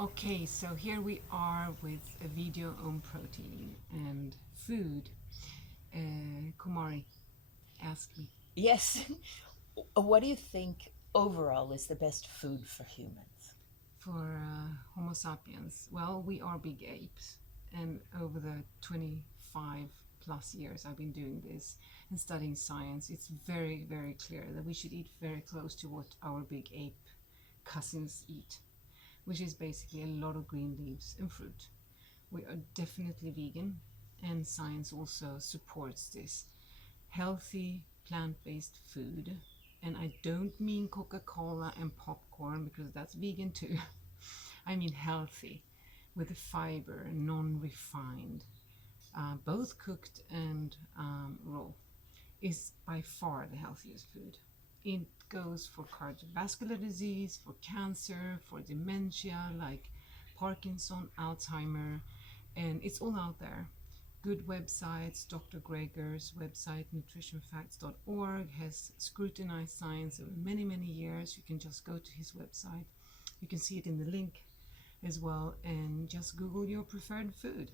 Okay, so here we are with a video on protein and food. Kumari, ask me. Yes. What do you think overall is the best food for humans? For Homo sapiens, well, we are big apes, and over the 25 plus years I've been doing this and studying science, it's very, very clear that we should eat very close to what our big ape cousins eat, which is basically a lot of green leaves and fruit. We are definitely vegan, and science also supports this. Healthy plant-based food, and I don't mean Coca-Cola and popcorn because that's vegan too. I mean healthy, with the fiber, non-refined, both cooked and raw, is by far the healthiest food. It goes for cardiovascular disease, for cancer, for dementia like Parkinson, Alzheimer, and it's all out there. Good websites. Dr. Greger's website, nutritionfacts.org, has scrutinized science over many, many years. You can just go to his website. You can see it in the link as well, and just Google your preferred food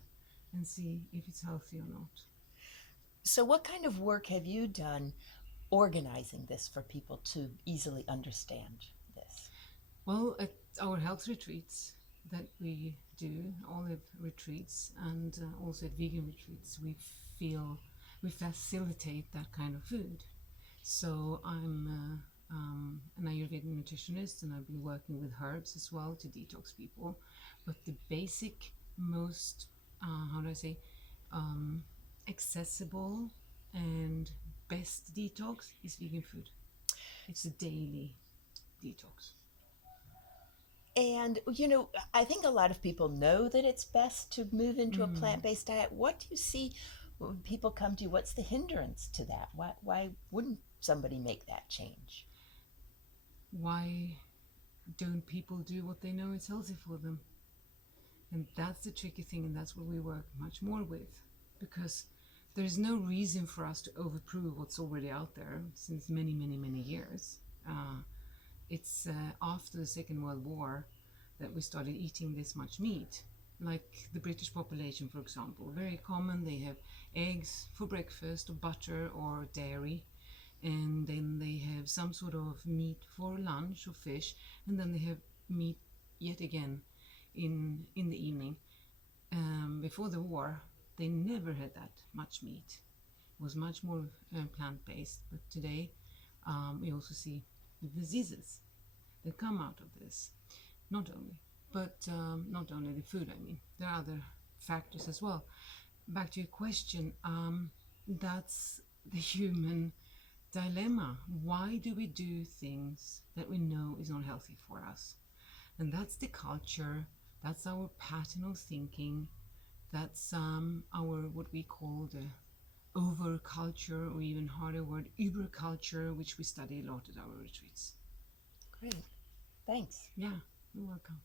and see if it's healthy or not. So, what kind of work have you done organizing this for people to easily understand this? Well, at our health retreats that we do, olive retreats, and also at vegan retreats, we facilitate that kind of food. So I'm an Ayurvedic nutritionist, and I've been working with herbs as well to detox people. But the basic, most how do I say, um, accessible and best detox is vegan food. It's a daily detox. And, I think a lot of people know that it's best to move into a Mm. plant based diet. What do you see when people come to you? What's the hindrance to that? Why wouldn't somebody make that change? Why don't people do what they know is healthy for them? And that's the tricky thing, and that's what we work much more with, because there's no reason for us to overprove what's already out there since many, many, many years. It's after the Second World War that we started eating this much meat. Like the British population, for example, very common. They have eggs for breakfast, or butter, or dairy, and then they have some sort of meat for lunch or fish, and then they have meat yet again in the evening. Before the war, they never had that much meat. It was much more plant-based. But today, we also see the diseases that come out of this. Not only, but not only the food. I mean, there are other factors as well. Back to your question, that's the human dilemma. Why do we do things that we know is not healthy for us? And that's the culture. That's our pattern of thinking. That's our what we call the over culture, or even harder word, uber culture, which we study a lot at our retreats. Great. Thanks. Yeah, you're welcome.